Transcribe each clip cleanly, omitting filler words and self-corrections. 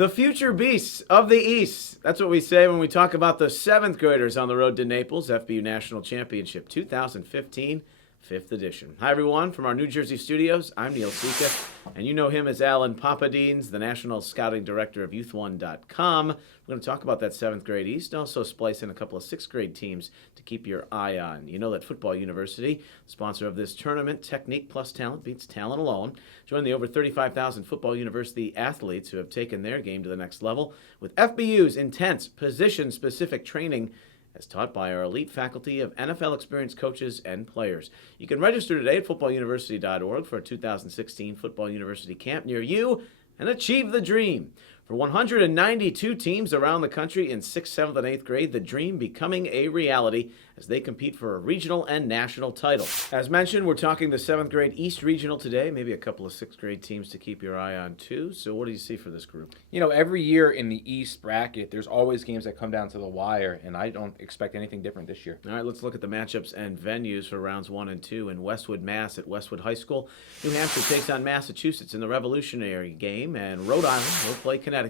The future beasts of the East. That's what we say when we talk about the 7th graders on the road to Naples, FBU National Championship 2015, 5th edition. Hi, everyone. From our New Jersey studios, I'm Neil Sika, and you know him as Alan Papadines, the National Scouting Director of Youth1.com. We're going to talk about that 7th grade East and also splice in a couple of 6th grade teams to keep your eye on. You know that Football University, sponsor of this tournament, technique plus talent beats talent alone. Join the over 35,000 Football University athletes who have taken their game to the next level with FBU's intense position-specific training as taught by our elite faculty of NFL experienced coaches and players. You can register today at footballuniversity.org for a 2016 Football University camp near you and achieve the dream. For 192 teams around the country in 6th, 7th, and 8th grade, the dream becoming a reality as they compete for a regional and national title. As mentioned, we're talking the 7th grade East Regional today, maybe a couple of 6th grade teams to keep your eye on too. So what do you see for this group? You know, every year in the East bracket, there's always games that come down to the wire, and I don't expect anything different this year. All right, let's look at the matchups and venues for rounds 1 and 2 in Westwood, Mass. At Westwood High School. New Hampshire takes on Massachusetts in the Revolutionary game, and Rhode Island will play Connecticut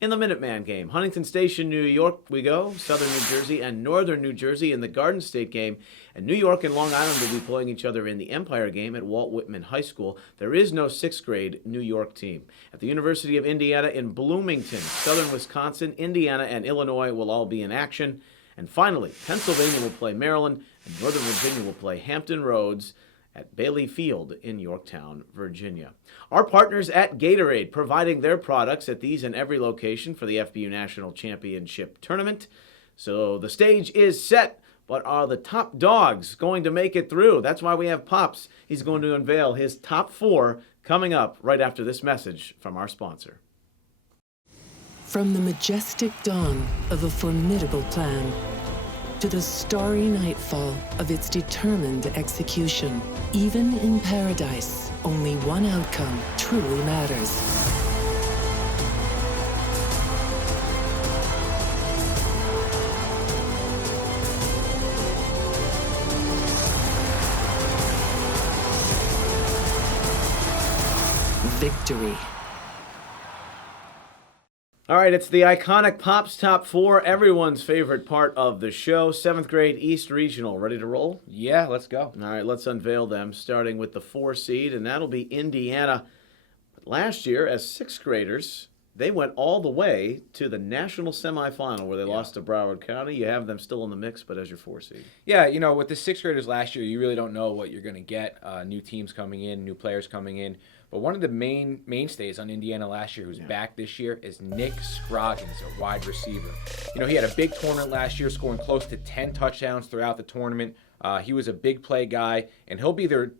in the Minuteman game. Huntington Station, New York we go. Southern New Jersey and Northern New Jersey in the Garden State game. And New York and Long Island will be playing each other in the Empire game at Walt Whitman High School. There is no 6th grade New York team. At the University of Indiana in Bloomington, Southern Wisconsin, Indiana, and Illinois will all be in action. And finally, Pennsylvania will play Maryland, and Northern Virginia will play Hampton Roads at Bailey Field in Yorktown, Virginia. Our partners at Gatorade, providing their products at these and every location for the FBU National Championship Tournament. So the stage is set, but are the top dogs going to make it through? That's why we have Pops. He's going to unveil his top 4 coming up right after this message from our sponsor. From the majestic dawn of a formidable plan to the starry nightfall of its determined execution, even in paradise, only one outcome truly matters. Victory. All right, it's the iconic Pops Top 4, everyone's favorite part of the show. 7th grade East Regional. Ready to roll? Yeah, let's go. All right, let's unveil them, starting with the 4 seed, and that'll be Indiana. Last year, as 6th graders, they went all the way to the national semifinal where they lost to Broward County. You have them still in the mix, but as your 4 seed. Yeah, you know, with the 6th graders last year, you really don't know what you're going to get. New teams coming in, new players coming in. But one of the mainstays on Indiana last year who's back this year is Nick Scroggins, a wide receiver. You know, he had a big tournament last year, scoring close to 10 touchdowns throughout the tournament. He was a big play guy, and he'll be their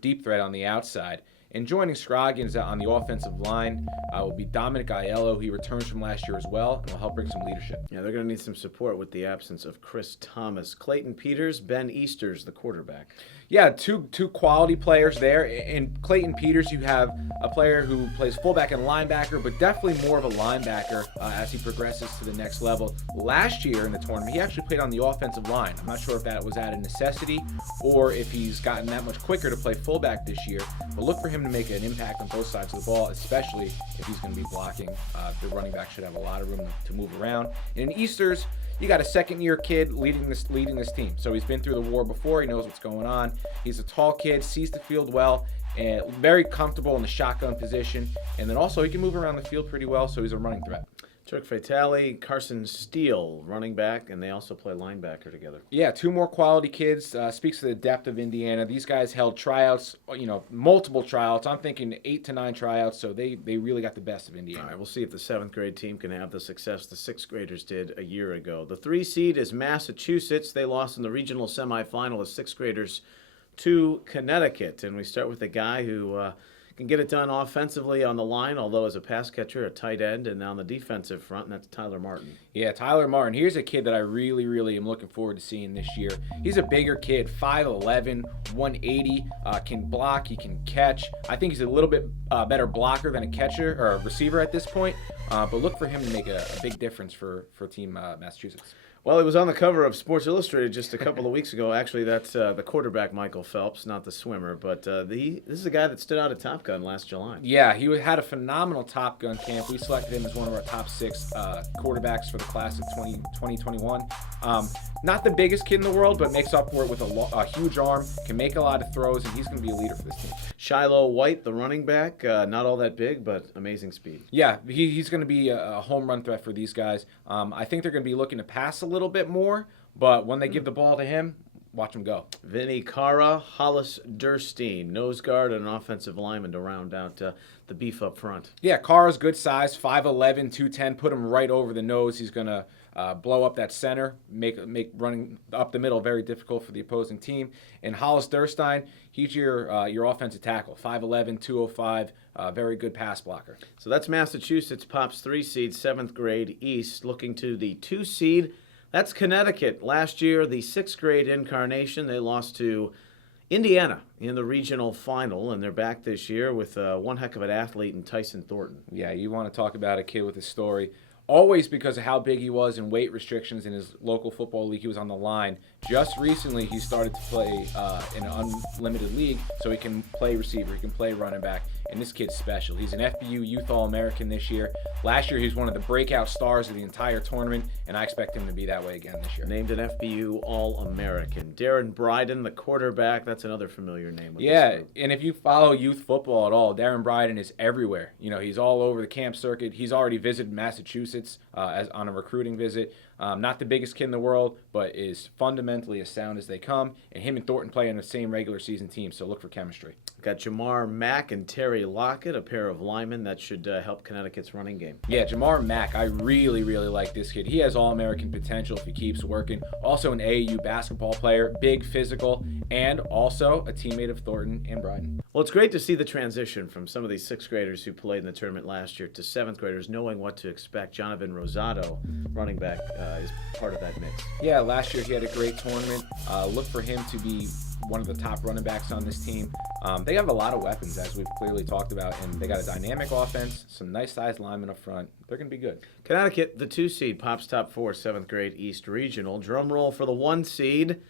deep threat on the outside. And joining Scroggins on the offensive line will be Dominic Aiello. He returns from last year as well and will help bring some leadership. Yeah, they're going to need some support with the absence of Chris Thomas. Clayton Peters, Ben Easters, the quarterback. Yeah, two quality players there. In Clayton Peters, you have a player who plays fullback and linebacker, but definitely more of a linebacker as he progresses to the next level. Last year in the tournament, he actually played on the offensive line. I'm not sure if that was out of necessity or if he's gotten that much quicker to play fullback this year, but look for him to make an impact on both sides of the ball, especially if he's going to be blocking. The running back should have a lot of room to move around. And in Easters, you got a second-year kid leading this team. So he's been through the war before. He knows what's going on. He's a tall kid, sees the field well, and very comfortable in the shotgun position. And then also he can move around the field pretty well, so he's a running threat. Turk Fatale, Carson Steele, running back, and they also play linebacker together. Yeah, 2 more quality kids. Speaks to the depth of Indiana. These guys held tryouts, you know, multiple tryouts. I'm thinking 8 to 9 tryouts, so they really got the best of Indiana. All right, we'll see if the 7th grade team can have the success the 6th graders did a year ago. The 3 seed is Massachusetts. They lost in the regional semifinal as 6th graders to Connecticut. And we start with a guy who can get it done offensively on the line, although as a pass catcher, a tight end, and on the defensive front, and that's Tyler Martin. Yeah, Tyler Martin. Here's a kid that I really am looking forward to seeing this year. He's a bigger kid, 5'11", 180, can block, he can catch. I think he's a little bit better blocker than a catcher or a receiver at this point, but look for him to make a big difference for Team Massachusetts. Well, it was on the cover of Sports Illustrated just a couple of weeks ago. Actually, that's the quarterback, Michael Phelps, not the swimmer. But this is a guy that stood out at Top Gun last July. Yeah, he had a phenomenal Top Gun camp. We selected him as one of our top 6 quarterbacks for the class of 2021. Not the biggest kid in the world, but makes up for it with a huge arm, can make a lot of throws, and he's going to be a leader for this team. Shiloh White, the running back, not all that big, but amazing speed. Yeah, he's going to be a home run threat for these guys. I think they're going to be looking to pass a little bit more, but when they give the ball to him, watch him go. Vinny Cara, Hollis Durstein, nose guard and an offensive lineman to round out the beef up front. Yeah, Cara's good size, 5'11", 210, put him right over the nose. He's going to blow up that center, make running up the middle very difficult for the opposing team. And Hollis Durstein, he's your offensive tackle, 5'11", 205, very good pass blocker. So that's Massachusetts Pop's 3 seed, 7th grade East, looking to the 2 seed. That's Connecticut. Last year, the 6th grade incarnation, they lost to Indiana in the regional final, and they're back this year with one heck of an athlete in Tyson Thornton. Yeah, you want to talk about a kid with a story. Always because of how big he was and weight restrictions in his local football league, he was on the line. Just recently, he started to play in an unlimited league, so he can play receiver, he can play running back, and this kid's special. He's an FBU Youth All-American this year. Last year, he was one of the breakout stars of the entire tournament, and I expect him to be that way again this year. Named an FBU All-American. Darren Bryden, the quarterback, that's another familiar name. Yeah, and if you follow youth football at all, Darren Bryden is everywhere. You know, he's all over the camp circuit. He's already visited Massachusetts as on a recruiting visit. Not the biggest kid in the world, but is fundamentally as sound as they come. And him and Thornton play on the same regular season team, so look for chemistry. Got Jamar Mack and Terry Lockett, a pair of linemen that should help Connecticut's running game. Yeah, Jamar Mack, I really, really like this kid. He has All-American potential if he keeps working. Also an AAU basketball player, big, physical, and also a teammate of Thornton and Bryden. Well, it's great to see the transition from some of these 6th graders who played in the tournament last year to 7th graders knowing what to expect. Jonavan Rosado, running back, is part of that mix. Yeah, last year he had a great tournament. Look for him to be one of the top running backs on this team. They have a lot of weapons, as we've clearly talked about, and they got a dynamic offense, some nice-sized linemen up front. They're going to be good. Connecticut, the 2 seed, Pop's top 4, 7th grade East Regional. Drum roll for the 1 seed.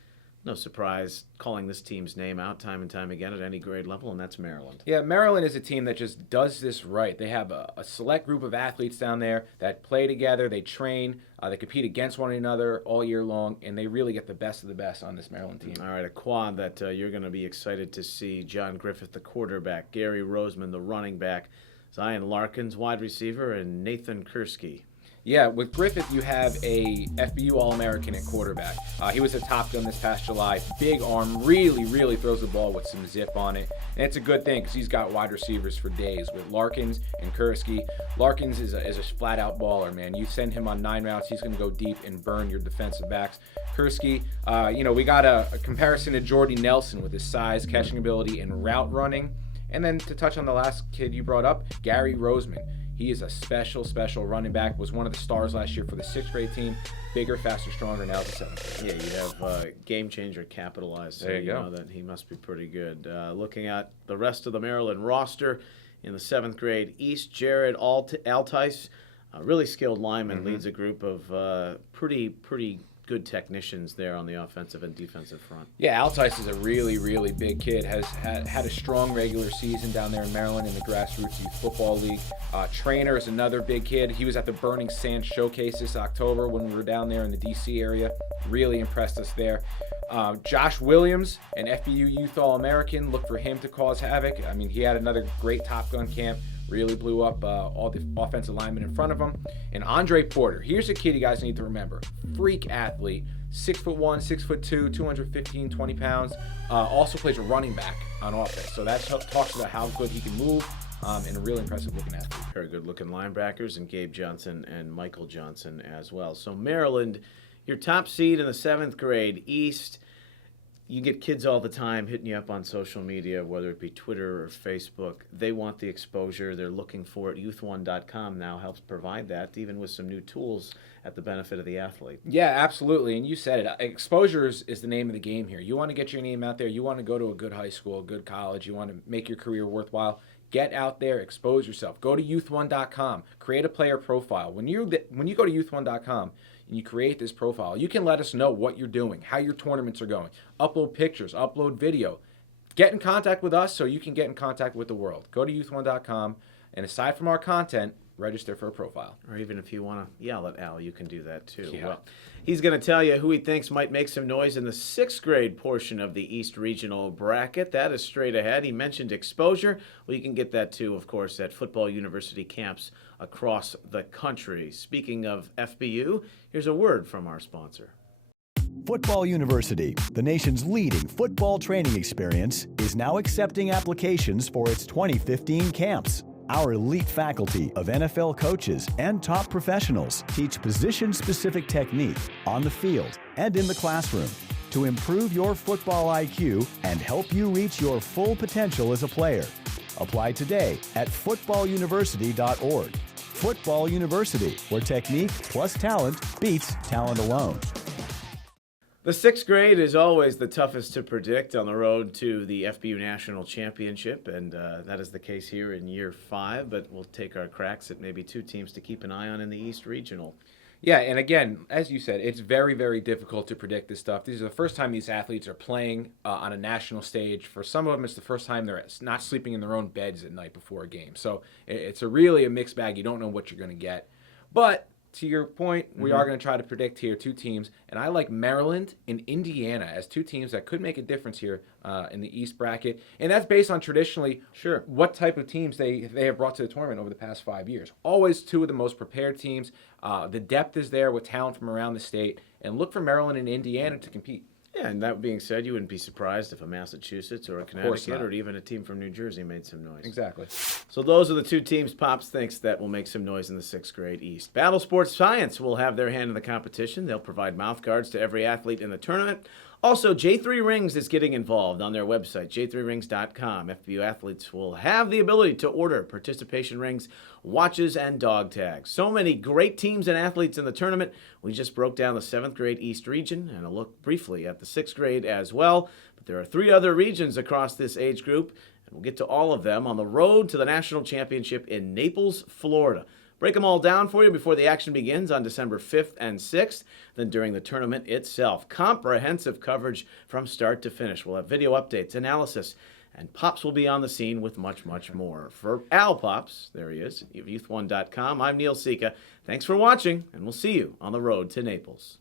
No surprise calling this team's name out time and time again at any grade level, and that's Maryland. Yeah, Maryland is a team that just does this right. They have a select group of athletes down there that play together, they train, they compete against one another all year long, and they really get the best of the best on this Maryland team. All right, a quad that you're going to be excited to see. John Griffith, the quarterback, Gary Roseman, the running back, Zion Larkins, wide receiver, and Nathan Kursky. Yeah, with Griffith, you have a FBU All-American at quarterback. He was a Top Gun this past July. Big arm, really throws the ball with some zip on it. And it's a good thing because he's got wide receivers for days with Larkins and Kursky. Larkins is a flat-out baller, man. You send him on 9 routes, he's going to go deep and burn your defensive backs. Kursky, we got a comparison to Jordy Nelson with his size, catching ability, and route running. And then to touch on the last kid you brought up, Gary Roseman. He is a special running back, was one of the stars last year for the 6th grade team. Bigger, faster, stronger, now the 7th grade. Yeah, you have game changer capitalized. So there you go. Know that he must be pretty good. Looking at the rest of the Maryland roster in the 7th grade East, Jared Altice, a really skilled lineman, leads a group of pretty good technicians there on the offensive and defensive front. Yeah, Altice is a really big kid. Has had a strong regular season down there in Maryland in the Grassroots Youth Football League. Trainer is another big kid. He was at the Burning Sand Showcase this October when we were down there in the D.C. area. Really impressed us there. Josh Williams, an FBU Youth All-American. Look for him to cause havoc. I mean, he had another great Top Gun camp. Really blew up all the offensive linemen in front of him. And Andre Porter, here's a kid you guys need to remember. Freak athlete, 6'1", 6'2", 215, 20 pounds. Also plays a running back on offense. So that talks about how good he can move, and a really impressive looking athlete. Very good looking linebackers, and Gabe Johnson and Michael Johnson as well. So Maryland, your top seed in the 7th grade East. You get kids all the time hitting you up on social media, whether it be Twitter or Facebook. They want the exposure. They're looking for it. Youth1.com now helps provide that, even with some new tools at the benefit of the athlete. Yeah, absolutely. And you said it. Exposure is the name of the game here. You want to get your name out there. You want to go to a good high school, a good college. You want to make your career worthwhile. Get out there, expose yourself. Go to youth1.com. Create a player profile. When you go to youth1.com, and you create this profile, you can let us know what you're doing, how your tournaments are going, upload pictures, upload video. Get in contact with us so you can get in contact with the world. Go to youth1.com, and aside from our content, register for a profile. Or even if you want to yell at Al, you can do that too. Yeah. Well, he's going to tell you who he thinks might make some noise in the 6th grade portion of the East Regional bracket. That is straight ahead. He mentioned exposure. Well, you can get that too, of course, at Football University camps across the country. Speaking of FBU, here's a word from our sponsor. Football University, the nation's leading football training experience, is now accepting applications for its 2015 camps. Our elite faculty of NFL coaches and top professionals teach position-specific technique on the field and in the classroom to improve your football IQ and help you reach your full potential as a player. Apply today at footballuniversity.org. Football University, where technique plus talent beats talent alone. The 6th grade is always the toughest to predict on the road to the FBU National Championship, and that is the case here in year 5, but we'll take our cracks at maybe 2 teams to keep an eye on in the East Regional. Yeah, and again, as you said, it's very, very difficult to predict this stuff. These are the first time these athletes are playing on a national stage. For some of them, it's the first time they're not sleeping in their own beds at night before a game. So it's really a mixed bag. You don't know what you're going to get. But to your point, we are going to try to predict here 2 teams, and I like Maryland and Indiana as 2 teams that could make a difference here in the East bracket, and that's based on traditionally what type of teams they have brought to the tournament over the past 5 years. Always 2 of the most prepared teams. The depth is there with talent from around the state, and look for Maryland and Indiana to compete. Yeah, and that being said, you wouldn't be surprised if a Massachusetts or a Connecticut or even a team from New Jersey made some noise. Exactly. So those are the 2 teams Pops thinks that will make some noise in the 6th grade East. Battle Sports Science will have their hand in the competition. They'll provide mouth guards to every athlete in the tournament. Also, J3 Rings is getting involved on their website, j3rings.com. FBU athletes will have the ability to order participation rings, watches, and dog tags. So many great teams and athletes in the tournament. We just broke down the 7th grade East region and a look briefly at the 6th grade as well. But there are 3 other regions across this age group, and we'll get to all of them on the road to the national championship in Naples, Florida. Break them all down for you before the action begins on December 5th and 6th. Then during the tournament itself, comprehensive coverage from start to finish. We'll have video updates, analysis, and Pops will be on the scene with much, much more. For Al Pops, there he is, youth1.com, I'm Neil Sika. Thanks for watching, and we'll see you on the road to Naples.